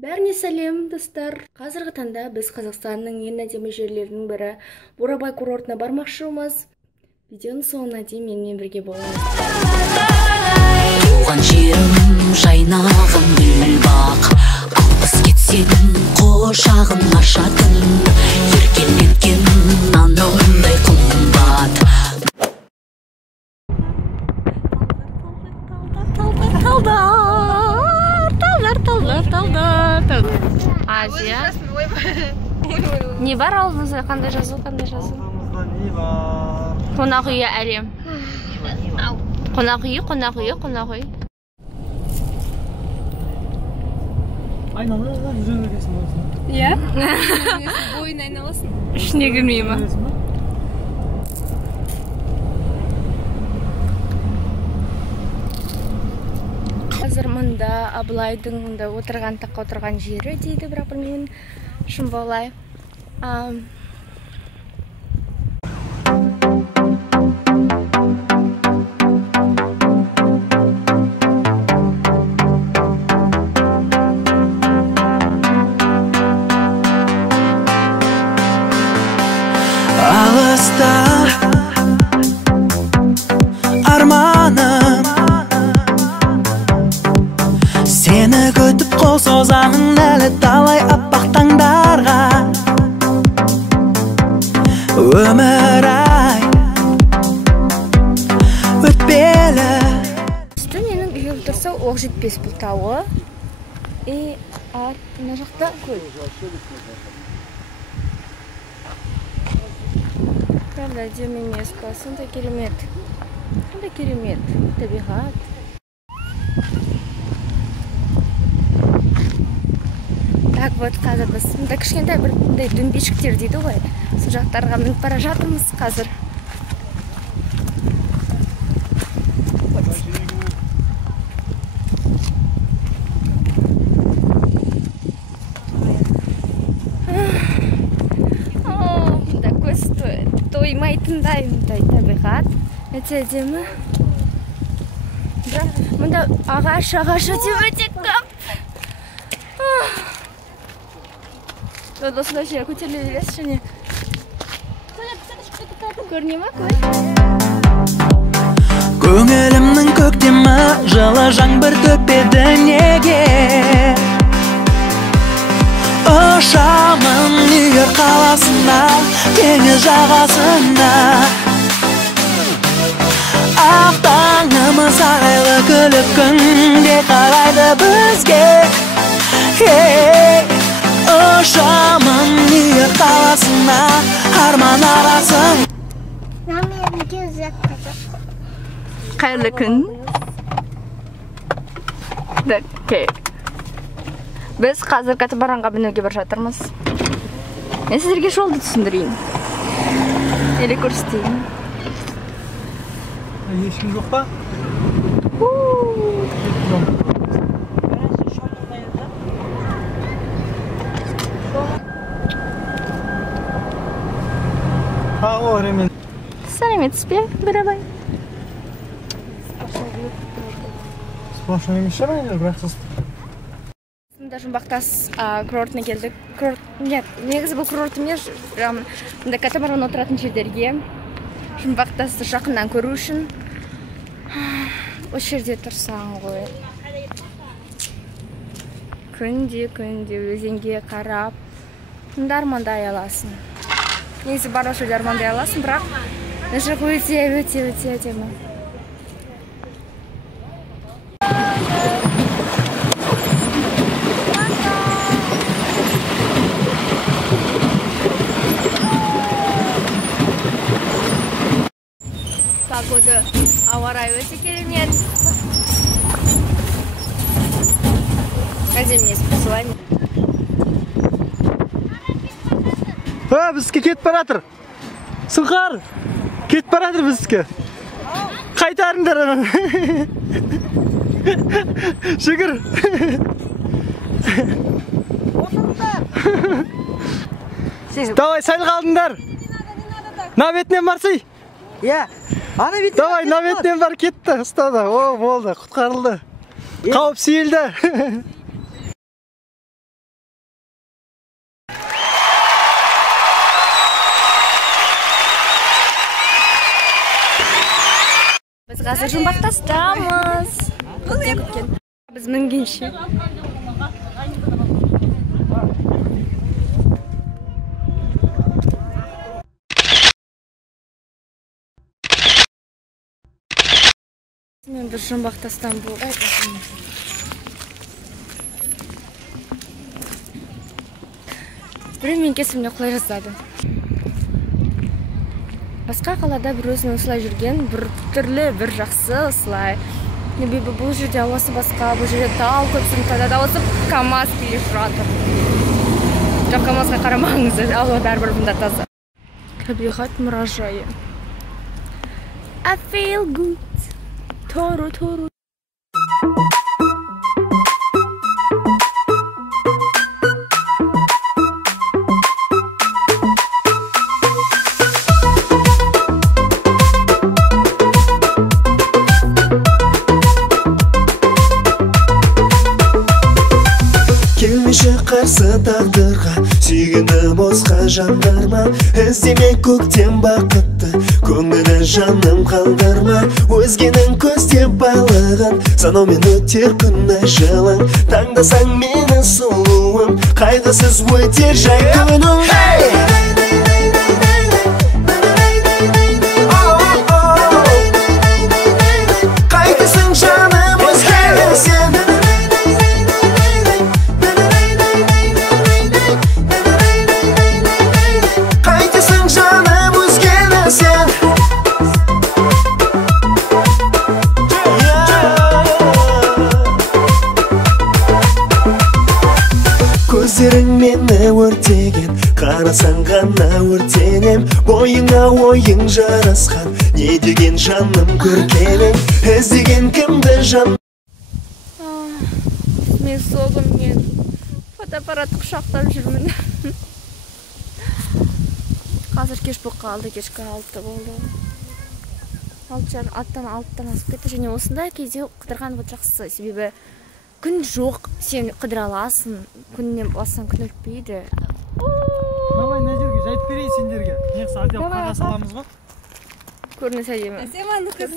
Бәріне сәлем, достар. Қазіргі таңда біз Қазақстанның ең әдемі жерлерінің бірі Бурабай курортына бармақшымыз. Видеоның соңына дейін менімен бірге болыңыз. Туған жерім жайнағым гүлбақ, алыс кетсең құшағын ашатын, еркелеткен нанымдай қымбат. Азия. Не бар алдыңызда? Қандай жазу? Қонақ үйі әлем. Қонақ үйі. Айналып жүре бересің осыны. Иә? Бойын айналасын. Ішіне кірмей ма? Қазір мұнда Абылайдың отырған таққа отырған жері дейді, бірақ білмеймін шын болай. Алыста арманым, сені күтіп қол созамын әлі талай аппақ таңдарға. Өмір-ай өтпелі. Менің үйім тұрса оқ жетпес бұл тауы. Мына жақта көл. Правда, әдемі емес па? Сондай керемет. Табиғат. Так, вот қазір біз мұнда кішкентай бір дөңбешіктер дейді ғой. Сол жақтарға мініп бара жатырмыз қазір. Мұнда көз тоймайтындай табиғат. Өте әдемі. Мұнда ағаш өте көп. Осындай жер көтеріле бересіз және. Көріне ма көл? Көңілімнің көктемі жылы жаңбыр төкпеді неге? Ұшамын Нью-Йорк қаласына, теңіз жағасына. Ақ таңымыз арайлы күліп күнде қарайды бізге. Ұшамын Нью-Йорк қаласына, арман арасың. Қайырлы күн. Біз қазір катамаранға мінуге бара жатырмыз. Мен сіздерге жолды түсіндірейін. Еле көрсетейін. Ешкім жоқ па? Сәлеметсіз бе, Бурабай? Сплошной емес шығар, бірақ сіз. Мұнда жұмбақтас курортына келдік. Нет, негізі бұл курорт емес, мұнда катамаран отыратын жерлерге жұмбақтасты жақыннан көру үшін. Осы жерде тұрсаң ғой. Күнде өзенге қарап, мұнда армандай аласың. Негізі барлық жерде армандай аласың, бірақ жақ өте әдемі. Погода, ауа райы өте керемет. Әдемі емес, солай ма? Бізге кетіп баратыр. Сұңқар, кетіп баратыр бізге. Қайтарыңдар анан. Шүкір. Давай, сәл қалдыңдар. На бетінен барсый. Давай, на бетінен бар, кетті. Ұстады. О, болды, құтқарылды. Қауіп сейілді. Біз қазір жұмбақтастамыз. Біз мінгенше. Мен бір жұмбақтастан болды. Біреу мен кесіміне құлай жаздады. Басқа қалада бір өзінің осылай жүрген, бір түрлі, бір жақсы осылай. Себебі бұл жерде ауасы басқа, бұл жерде тау көпсін тада осы КамАЗ келе жатыр. Жоқ, КамАЗға қарамаңыз, ауа бәрібір бұнда таза. Табиғат мұражайы. I feel good. Тору. Келмеші қарсы тағдырға, сүйгені босқа жандарма. Іздеме көктем бақытты, көңілі жаным қалдырма. Өзгенің көздеп байлығын, санаумен өтер күн жылың. Таңдасаң мені сұлуым, қайғысыз өтер жай күнің. Қайтесің жаным өзгені сен. Көздерің мені өртеген, қарасаң ғана өртенем. Бойыңа ойың жарасқан, не деген жаным көркемем. Іздеген кімді жан? Мен соғым, мен фотоаппарат құшақтап жүрмін. Қазір кеш болып қалды, кешкі 6 болды. 6-аттан асып кетті, және осындай кезде қыдырған бұл жақсы. Себебі күн жоқ, сен қыдыра аласың, күннен бассаң күн өтпейді. Давай, мына жерге жайып берейін сендерге. Неғыс алдияп қаға саламыз ба? Көрініс әдемі. Әсеманы кыз.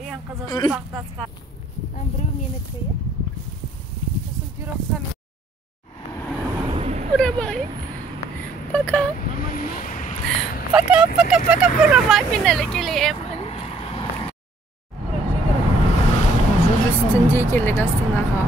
Ең қызық жұмбақтасқан. Біреу менікі, е? Сосын пирогқа мен. Бурабай. Пока. Пока, Бурабай, мен әлі келемін. Түнде келдік Астанаға.